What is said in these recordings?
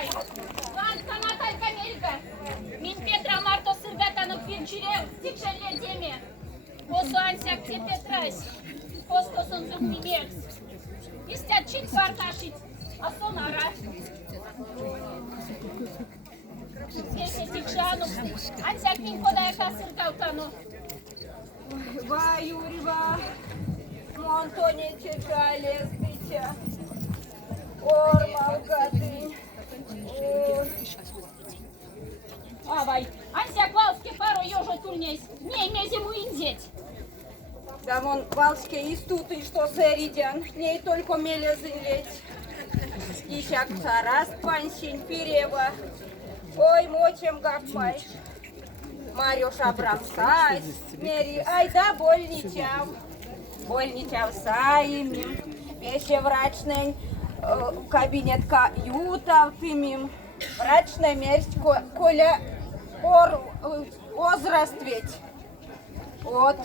Vai, Ладка, Наталька, Мелька. Мин Петра Марто Сыргата, но Пинчире, Тикшеле Деме. Посу Ансяк те Петрась. Посто Сонзук Мимекс. Истят чит парташить, а сон ара. Песе Тикшану, Ансяк Мин Кодаяка Сыргаутану. Vai, Iuriva, Montone Cecale, Sticia, Orma, Gatin. Vai, Ансяк Валске пару ёжа тульнесь, не имезему индеть. Да вон Валске и тут, и что сэридян, ней только мелезы леть. Ищак царас пансень перева, ой, мочем гапмай. Марюша брамсась, мери, айда больничав. Больничав саимим, веще врачный кабинет каютав тымим. Врачная мерсть, коля возраст ведь. Вот.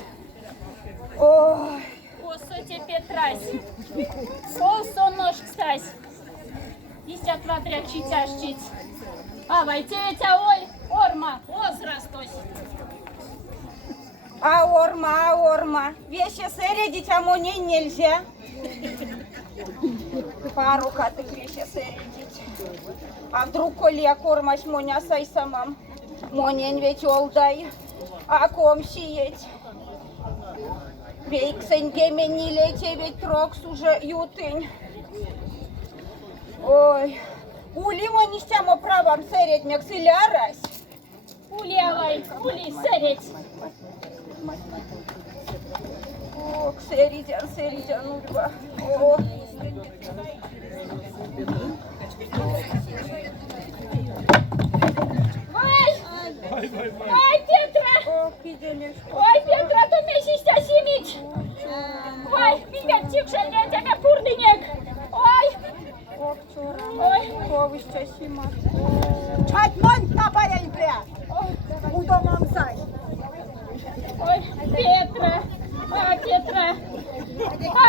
Ой. Посоте Петрась. Посо нож, кстати. Истят ватрячи тяжчить. Вайте тя ой, орма, возрастось. Орма. Вещи средить, а мне нельзя. Пару хатых вещи средить. А вдруг коля кормаш моня сай самам. Монен ведь олдай. А ком сиеть. Вейк сеньгеме не лете, ведь трокс уже ютынь. Ой. Улима нищамо правам средь мексилярась. Улевай, ули сереть. О, серидян, ульва. О. Ай, Петра! Ой, Петра, то месяца симить! Ой, бегать тикшель, тебя пурдынек! Ой! Ой! Ковыща сима. Çatman taparayım buraya. Udamam say. Ой, Петра! Петра!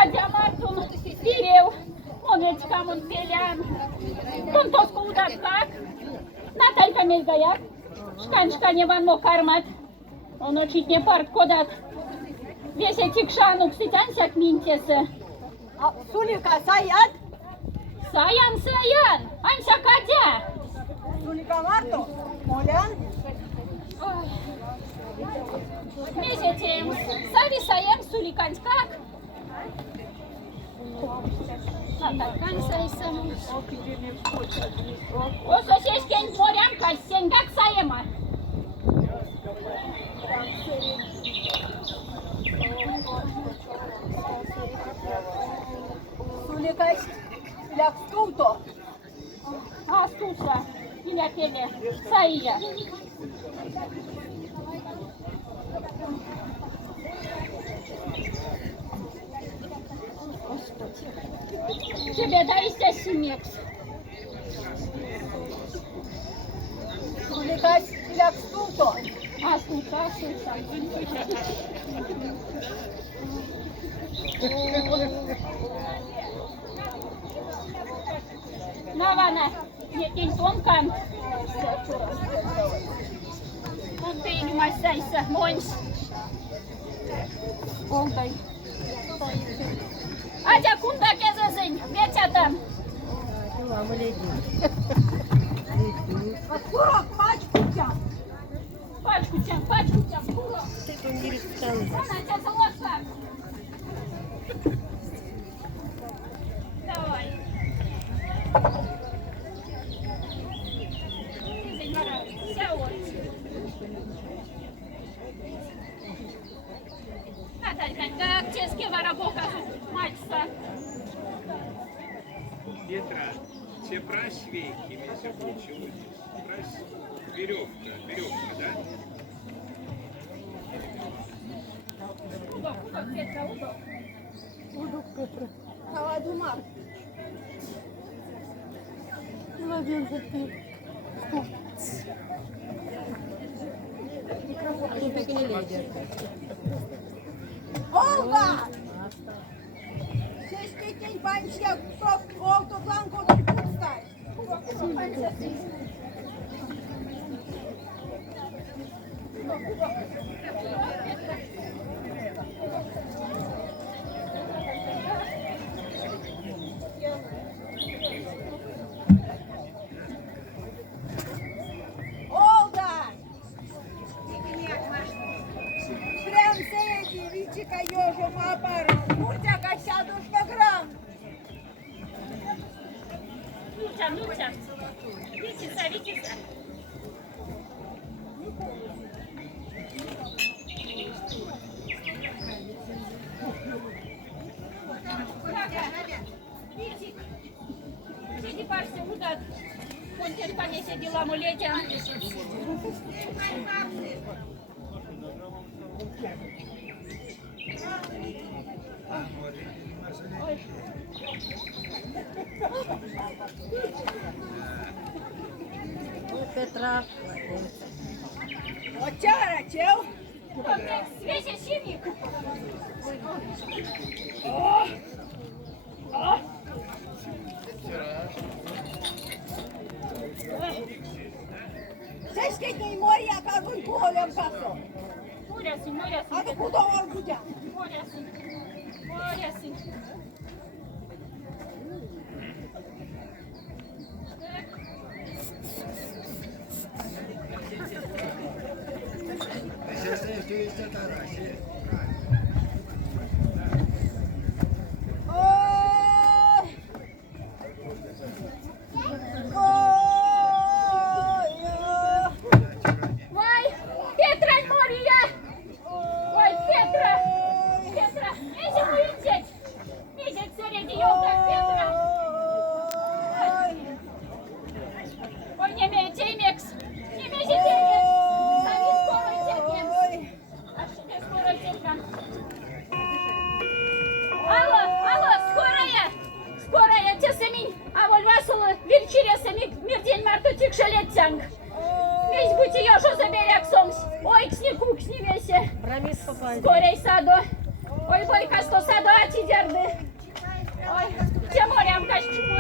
Адя Мартун перев! Он ведь камон пелян! Он тоску удар как? Наталька Мельгаяк! Шканшкане ванно кармат! Он очить не парт кодат! Весь эти кшану кститянсяк минтесе! Sulika sayat. Саян! Анся кадя! Sulika Marto. Molan. Месяцем! Сави саем суликанс как? Наталькан саисам! О сосескен морянка сен как саема! Sulika ilak stumto. Астуса! Иля тебе! Саия! Тебе дайся симекс! Sulika ilak stumto. Астуса! Навана! Един тонкан! Он пейнюмай сайса! Монс! Олдай. Адя кунда кезезень! Ветятам! Kurok paçkuca. Пачку тям! Куро! Она тебя золота! Давай! Наталька, как тебе воробока мальца? Петра, все просвейки, если получилось. Веревка, да? Удок, Петра, удок. Uduk Petra. Hava duman. Mладенцы ты. Olga! Ses geçen pançya oldu blanko da pustaj. Olda! Прям сеяді, вічика йожом апаром. Муртяка сяду 100 грам. Нутя, Нутя. Витица, Витица. Витик, иди парься, удат. Он тебе понесе дела мулетя. Ой. Петра. Отчара, чел. Свеся сивик. Сешкетний моря, кажуть, куголем касо. Морясın, морясın. А ти куди олгудя? Морясın. Морясın. Ой! Ой, Петра Мария! Ой, Петра! Петра! Нельзя улететь! Месяц среди елок, Петра! Ой, не имеете имекс! Не имеете имекс! Сами скоро тянем! А что ты скоро тянем? Алло, скорая! Скорая, те самин! А воль васылы, вельчире самик, мирдень марту тикшалетсянг! Весь будь ее, что заберек сомс. Ой, кснику, кснивесе. Скорей саду. Ой, бойка, сто саду, а ти дерды. Ой, те морям качку.